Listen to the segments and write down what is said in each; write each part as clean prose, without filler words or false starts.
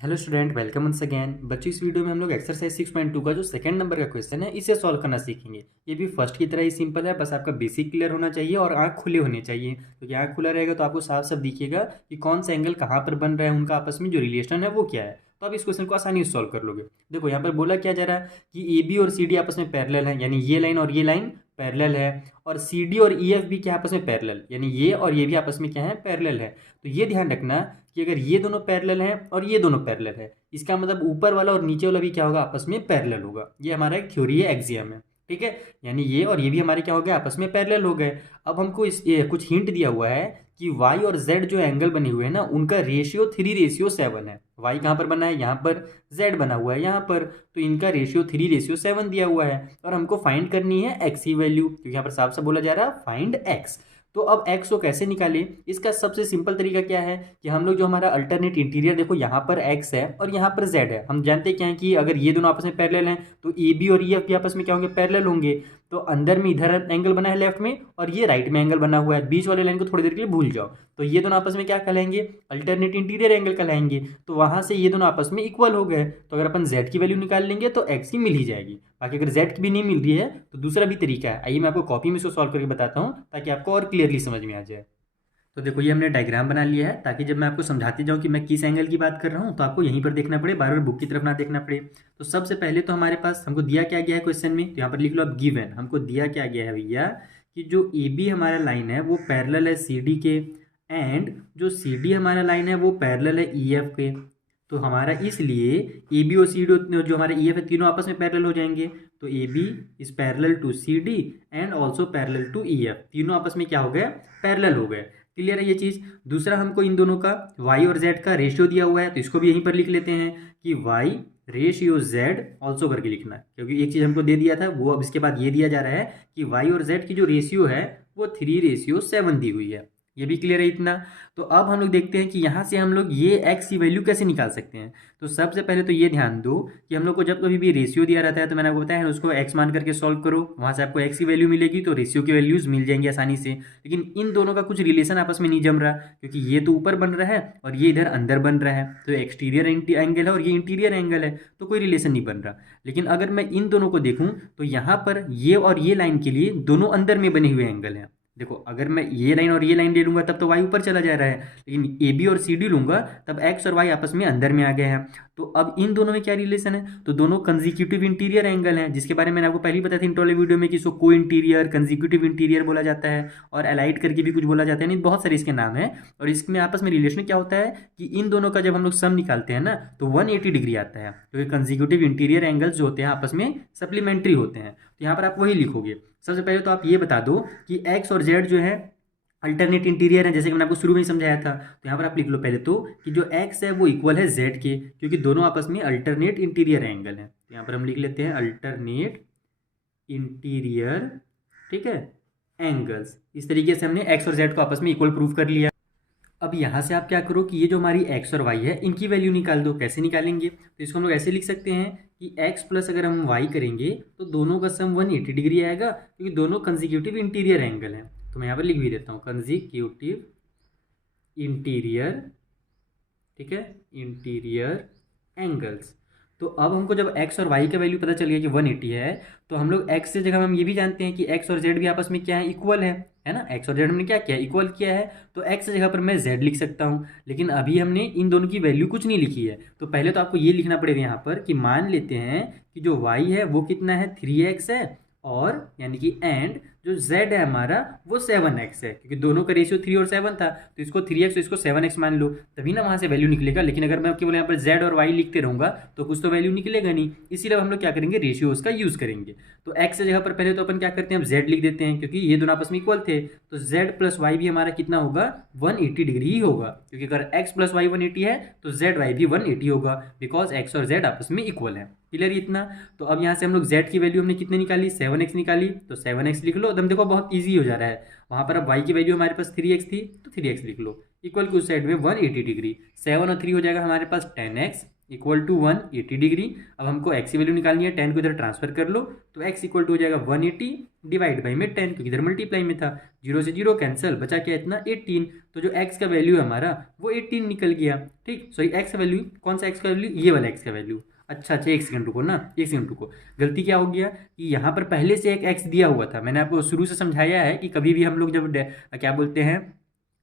Hello student, welcome once again. बच्चों, इस video में हम लोग एक्सरसाइज 6.2 का जो सेकंड नंबर का क्वेश्चन है इसे सॉल्व करना सीखेंगे। ये भी फर्स्ट की तरह ही सिंपल है, बस आपका बेसिक क्लियर होना चाहिए और आंख खुले होने चाहिए। क्योंकि आंख खुला रहेगा तो आपको साफ साफ दिखेगा कि कौन सा एंगल कहाँ पर बन रहा है, उनका आपस में जो रिलेशन है वो क्या है। तो आप इस क्वेश्चन को आसानी से सॉल्व कर लोगे। देखो यहाँ पर बोला क्या जा रहा है कि ए बी और सी डी आपस में पैरेलल है, यानी ये लाइन और ये लाइन पैरेलल है। और सी डी और ई एफ भी क्या आपस में पैरेलल, यानी ये और ये भी आपस में क्या है, पैरेलल है। तो ये ध्यान रखना कि अगर ये दोनों पैरेलल हैं और ये दोनों पैरेलल है, इसका मतलब ऊपर वाला और नीचे वाला भी क्या होगा, आपस में पैरेलल होगा। ये हमारा एक थ्योरी है, एक्सियम है। ठीक है, यानी ये और ये भी हमारे क्या हो गए, आपस में पैरेलल हो गए। अब हमको कुछ हिंट दिया हुआ है कि y और z जो एंगल बने हुए हैं ना, उनका रेशियो 3:7 है। y कहाँ पर बना है, यहाँ पर। z बना हुआ है यहाँ पर। तो इनका रेशियो 3:7 दिया हुआ है और हमको फाइंड करनी है x की वैल्यू, क्योंकि यहाँ पर साफ साफ बोला जा रहा है फाइंड x। तो अब x को कैसे निकालें, इसका सबसे सिंपल तरीका क्या है कि हम लोग जो हमारा अल्टरनेट इंटीरियर, देखो यहाँ पर x है और यहाँ पर z है। हम जानते क्या है कि अगर ये दोनों आपस में पैरेलल हैं तो ए बी और ई एफ भी आपस में क्या होंगे, पैरेलल होंगे। तो अंदर में इधर एंगल बना है लेफ्ट में और ये राइट में एंगल बना हुआ है। बीच वाले लाइन को थोड़ी देर के लिए भूल जाओ। तो ये दोनों आपस में क्या कहलाएंगे, अल्टरनेट इंटीरियर एंगल कहलाएंगे। तो वहां से ये दोनों आपस में इक्वल हो गए। तो अगर अपन z की वैल्यू निकाल लेंगे तो x की मिल ही जाएगी। बाकी अगर z की भी नहीं मिल रही है तो दूसरा भी तरीका है। आइए मैं आपको कॉपी में इसको सॉल्व करके बताता हूँ ताकि आपको और क्लियरली समझ में आ जाए। तो देखो ये हमने डायग्राम बना लिया है ताकि जब मैं आपको समझाते जाऊँ कि मैं किस एंगल की बात कर रहा हूँ तो आपको यहीं पर देखना पड़े, बार बार बुक की तरफ ना देखना पड़े। तो सबसे पहले तो हमारे पास हमको दिया क्या गया है क्वेश्चन में, तो यहाँ पर लिख लो अब गिवन। हमको दिया क्या गया है भैया कि जो ए बी हमारा लाइन है वो पैरेलल है सी डी के, एंड जो सी डी हमारा लाइन है वो पैरेलल है ई एफ के। तो हमारा इसलिए ए बी और सी डी जो हमारे ई एफ है तीनों आपस में पैरेलल हो जाएंगे। तो A B is parallel to C D and also parallel to E F, तीनों आपस में क्या हो गए, पैरेलल हो गए। क्लियर है ये चीज़। दूसरा हमको इन दोनों का y और z का रेशियो दिया हुआ है, तो इसको भी यहीं पर लिख लेते हैं कि y रेशियो z ऑल्सो करके लिखना है, क्योंकि एक चीज़ हमको दे दिया था वो अब इसके बाद ये दिया जा रहा है कि y और z की जो रेशियो है वो 3:7 दी हुई है। ये भी क्लियर है इतना। तो अब हम लोग देखते हैं कि यहाँ से हम लोग ये x की वैल्यू कैसे निकाल सकते हैं। तो सबसे पहले तो ये ध्यान दो कि हम लोग को जब कभी भी रेशियो दिया रहता है तो मैंने आपको बताया है उसको x मान करके सॉल्व करो, वहाँ से आपको x की वैल्यू मिलेगी तो रेशियो की वैल्यूज मिल जाएंगी आसानी से। लेकिन इन दोनों का कुछ रिलेशन आपस में नहीं जम रहा, क्योंकि ये तो ऊपर बन रहा है और ये इधर अंदर बन रहा है। तो एक्सटीरियर एंगल है और ये इंटीरियर एंगल है, तो कोई रिलेशन नहीं बन रहा। लेकिन अगर मैं इन दोनों को देखूं तो यहाँ पर ये और ये लाइन के लिए दोनों अंदर में बने हुए एंगल हैं। देखो अगर मैं ये लाइन और ये लाइन ले लूंगा तब तो y ऊपर चला जा रहा है, लेकिन ए बी और सी डी लूंगा तब x और y आपस में अंदर में आ गए हैं। तो अब इन दोनों में क्या रिलेशन है, तो दोनों कंजिक्यूटिव इंटीरियर एंगल हैं, जिसके बारे में मैंने आपको पहले ही बताया था इंट्रो वाले वीडियो में कि इसको को इंटीरियर, कंजिक्यूटिव इंटीरियर बोला जाता है और एलाइड करके भी कुछ बोला जाता है, नहीं बहुत सारे इसके नाम है। और इसमें आपस में रिलेशन क्या होता है कि इन दोनों का जब हम लोग सम निकालते हैं ना तो 180 डिग्री आता है, क्योंकि कंजिक्यूटिव इंटीरियर एंगल्स जो होते हैं आपस में सप्लीमेंट्री होते हैं। तो यहाँ पर आप वही लिखोगे। सबसे पहले तो आप ये बता दो कि एक्स और जेड जो है अल्टरनेट इंटीरियर है, जैसे कि मैंने आपको शुरू में ही समझाया था। तो यहाँ पर आप लिख लो पहले तो कि जो एक्स है वो इक्वल है जेड के, क्योंकि दोनों आपस में अल्टरनेट इंटीरियर एंगल है। तो यहाँ पर हम लिख लेते हैं अल्टरनेट इंटीरियर, ठीक है, एंगल्स। इस तरीके से हमने एक्स और जेड को आपस में इक्वल प्रूव कर लिया। अब यहाँ से आप क्या करो कि ये जो हमारी x और y है इनकी वैल्यू निकाल दो। कैसे निकालेंगे, तो इसको हम लोग ऐसे लिख सकते हैं कि x प्लस अगर हम y करेंगे तो दोनों का सम 180 डिग्री आएगा, क्योंकि दोनों कंजिक्यूटिव इंटीरियर एंगल हैं। तो मैं यहाँ पर लिख भी देता हूँ कंजिक्यूटिव इंटीरियर, ठीक है, इंटीरियर एंगल्स। तो अब हमको जब x और y का वैल्यू पता चल गया कि 180 है, तो हम लोग x से जगह हम ये भी जानते हैं कि x और z भी आपस में क्या है, इक्वल है ना। x और z हमने क्या किया, इक्वल किया है। तो x की जगह पर मैं z लिख सकता हूँ। लेकिन अभी हमने इन दोनों की वैल्यू कुछ नहीं लिखी है, तो पहले तो आपको ये लिखना पड़ेगा यहाँ पर कि मान लेते हैं कि जो y है वो कितना है, 3x है, और यानी कि एंड जो z है हमारा वो 7x है, क्योंकि दोनों का रेशियो 3 और 7 था। तो इसको 3x तो इसको 7x मान लो, तभी ना वहाँ से वैल्यू निकलेगा। लेकिन अगर मैं केवल यहाँ पर z और y लिखते रहूँगा तो कुछ तो वैल्यू निकलेगा नहीं। इसीलिए हम लोग क्या करेंगे, रेशियो उसका यूज़ करेंगे। तो x की जगह पर पहले तो अपन क्या करते हैं, हम z लिख देते हैं, क्योंकि ये दोनों आपस में इक्वल थे। तो z प्लस वाई भी हमारा कितना होगा, 180 डिग्री ही होगा, क्योंकि अगर x प्लस वाई 180 है तो z वाई भी 180 होगा, बिकॉज x और z आपस में इक्वल है। क्लियर इतना। तो अब यहाँ से हम लोग z की वैल्यू हमने कितने निकाली, 7x निकाली। तो 7x लिख लो, एकदम देखो बहुत ईजी हो जा रहा है। वहाँ पर अब y की वैल्यू हमारे पास 3x थी तो 3x लिख लो। इक्वल की उस साइड में 180 डिग्री। 7 और 3 हो जाएगा हमारे पास 10x इक्वल टू 180 डिग्री। अब हमको x की वैल्यू निकालनी है, 10 को इधर ट्रांसफर कर लो तो x इक्वल टू हो जाएगा 180 डिवाइड बाई में 10, क्योंकि इधर मल्टीप्लाई में था, 0 से 0 कैंसिल, बचा क्या इतना 18। तो जो x का वैल्यू है हमारा वो 18 निकल गया। ठीक, सॉरी x का वैल्यू, कौन सा x का वैल्यू, ये वाला x का वैल्यू। अच्छा, एक सेकंड रुको ना, एक सेकंड रुको। गलती क्या हो गया कि यहाँ पर पहले से एक x दिया हुआ था। मैंने आपको शुरू से समझाया है कि कभी भी हम लोग जब क्या बोलते हैं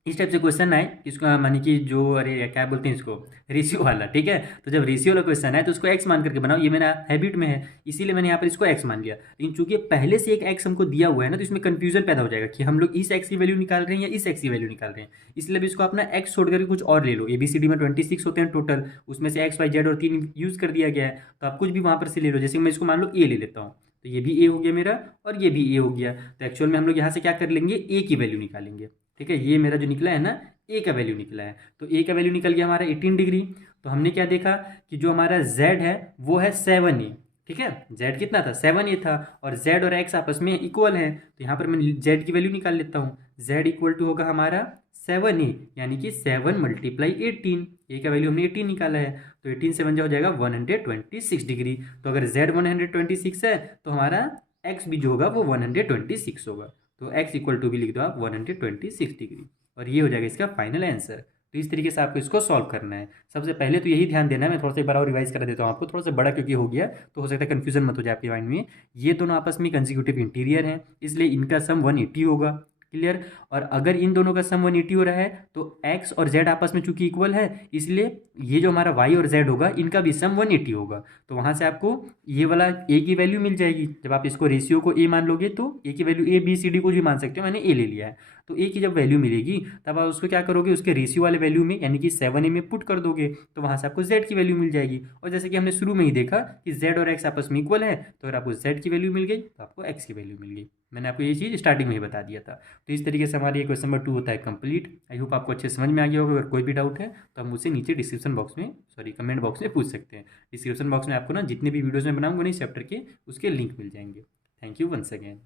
इस टाइप से क्वेश्चन आए, इसका मानी कि जो, अरे क्या बोलते हैं इसको, रेशियो वाला, ठीक है। तो जब रेशियो वाला क्वेश्चन आए तो उसको एक्स मान करके बनाओ, ये मेरा हैबिट में है, इसीलिए मैंने यहाँ पर इसको एक्स मान लिया। लेकिन चूंकि पहले से एक एक्स हमको दिया हुआ है ना, तो इसमें कंफ्यूजन पैदा हो जाएगा कि हम लोग इस एक्स की वैल्यू निकाल रहे हैं या इस एक्स की वैल्यू निकाल रहे हैं। इसलिए भी इसको अपना एक्स छोड़ करके कुछ और ले लो। ABCD में 26 होते हैं टोटल, उसमें से एक्स वाई जेड और 3 यूज़ कर दिया गया है, तो आप कुछ भी वहाँ पर से ले लो। जैसे मैं इसको मान लो ए ले लेता हूँ, तो ये भी ए हो गया मेरा और ये भी ए हो गया। तो एक्चुअल में हम लोग यहाँ से क्या कर लेंगे, ए की वैल्यू निकालेंगे। ठीक है, ये मेरा जो निकला है ना, ए का वैल्यू निकला है। तो ए का वैल्यू निकल गया हमारा 18 डिग्री। तो हमने क्या देखा कि जो हमारा z है वो है 7a। ठीक है, z कितना था, 7a था, और z और x आपस में इक्वल है। तो यहाँ पर मैं z की वैल्यू निकाल लेता हूँ। z इक्वल टू होगा हमारा 7a, यानी कि 7 मल्टीप्लाई 18। ए का वैल्यू हमने 18 निकाला है, तो 18 से बन जाएगा 126 डिग्री। तो अगर z 126 है तो हमारा x भी जो होगा वो 126 होगा। तो x इक्वल टू भी लिख दो आप 126 डिग्री, और ये हो जाएगा इसका फाइनल आंसर। तो इस तरीके से आपको इसको सॉल्व करना है। सबसे पहले तो यही ध्यान देना है, मैं थोड़ा सा एक बार और रिवाइज कर देता हूँ आपको, थोड़ा सा बड़ा क्योंकि हो गया तो हो सकता है कन्फ्यूजन मत हो जाए आपके माइंड में। ये दोनों आपस में कंसेक्यूटिव इंटीरियर हैं, इसलिए इनका सम 180 होगा। क्लियर। और अगर इन दोनों का सम 180 हो रहा है तो x और z आपस में चूंकि इक्वल है, इसलिए ये जो हमारा y और z होगा इनका भी सम 180 होगा। तो वहाँ से आपको ये वाला a की वैल्यू मिल जाएगी। जब आप इसको रेशियो को a मान लोगे तो a की value a b c d कुछ भी मान सकते हो, मैंने a ले लिया है। तो a की जब वैल्यू मिलेगी तब आप उसको क्या करोगे, उसके रेशियो वाले वैल्यू में यानी कि 7a में पुट कर दोगे, तो वहाँ से आपको z की वैल्यू मिल जाएगी। और जैसे कि हमने शुरू में ही देखा कि z और x आपस में इक्वल है, तो अगर आपको z की वैल्यू मिल गई तो आपको x की वैल्यू मिल गई। मैंने आपको ये चीज़ स्टार्टिंग में ही बता दिया था। तो इस तरीके से हमारा ये क्वेश्चन नंबर 2 होता है कंप्लीट। आई होप आपको अच्छे समझ में आ गया होगा। अगर कोई भी डाउट है तो आप मुझसे नीचे डिस्क्रिप्शन बॉक्स में, सॉरी कमेंट बॉक्स में पूछ सकते हैं। डिस्क्रिप्शन बॉक्स में आपको ना जितने भी वीडियोज़ में बनाऊंगा ना इस चैप्टर के, उसके लिंक मिल जाएंगे। Thank you once again.